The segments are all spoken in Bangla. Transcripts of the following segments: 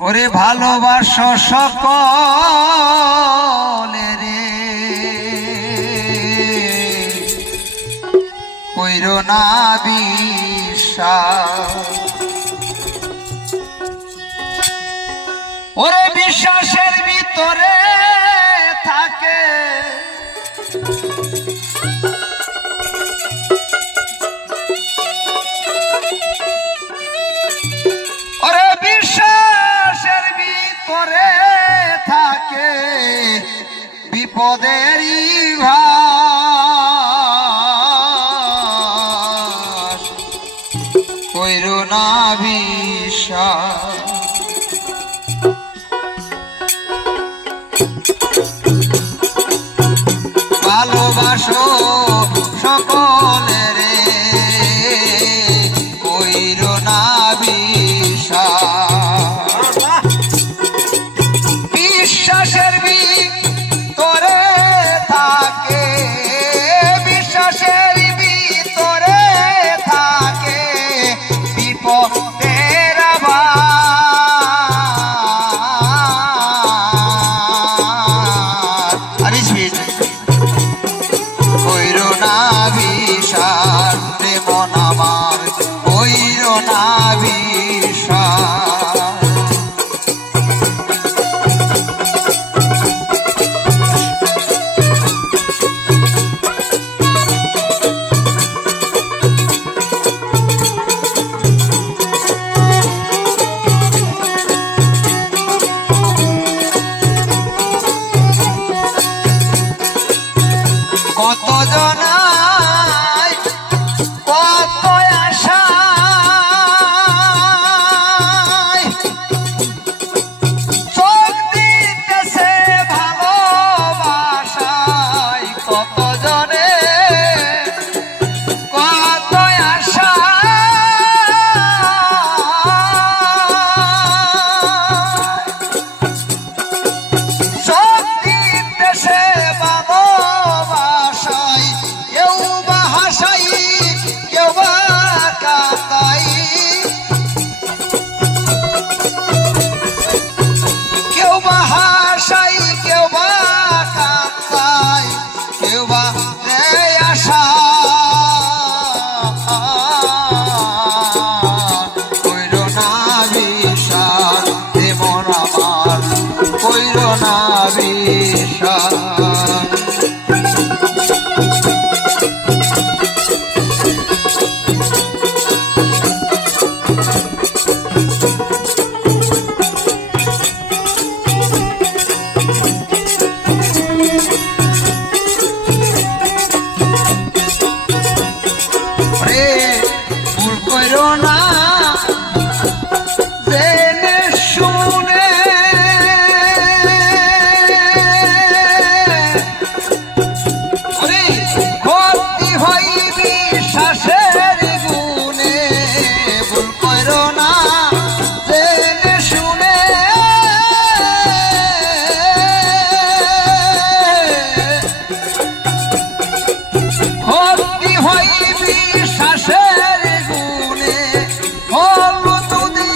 ওরে ভালোবাসো সকলে রে, কইরো না বিশ্বাস। ওরে বিশ্বাসের ভিতরে থাকে থাকে বিপদেরই ভাস, কইরো না বিশ্বাস। ভালোবাসো সকলে রে, কইরো না বিশ্বাস। বিশ্বাসের ভিতরে থাকে, বিশ্বাসের ভিতরে থাকে বিপদের ভার। কইরো না বিশ্বাস রে মন আমার, কইরো না বিশ্বাস। কত জনায় কত আশায় চোখ দিতেছে ভালোবাসায়, কত জনে কত আশায় চোখ দিতেছে কইরো না বিশ্বাস। ভুল কইরো না জেনে শুনে, ক্ষতি হয় বিশ্বাসের গুণে। ভুল কইরো না জেনে শুনে, ক্ষতি হয় বিশ্বাসের গুণে। হল যদি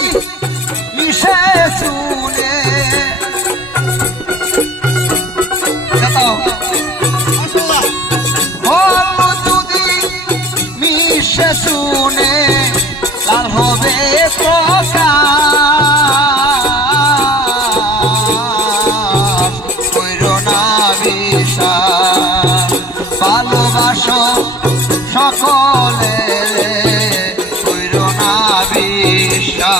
মিশে শুনে, হল যদি মিশে শুনে, লাল হবে প্রকাশ, কইরো না বিশ্বাস। ভালোবাসো সকলে রে, কইরো না বিশ্বাস।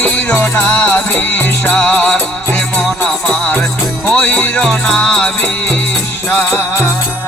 কইর না বিশ্বাস, এমন আমার কইর না বিশ্বাস।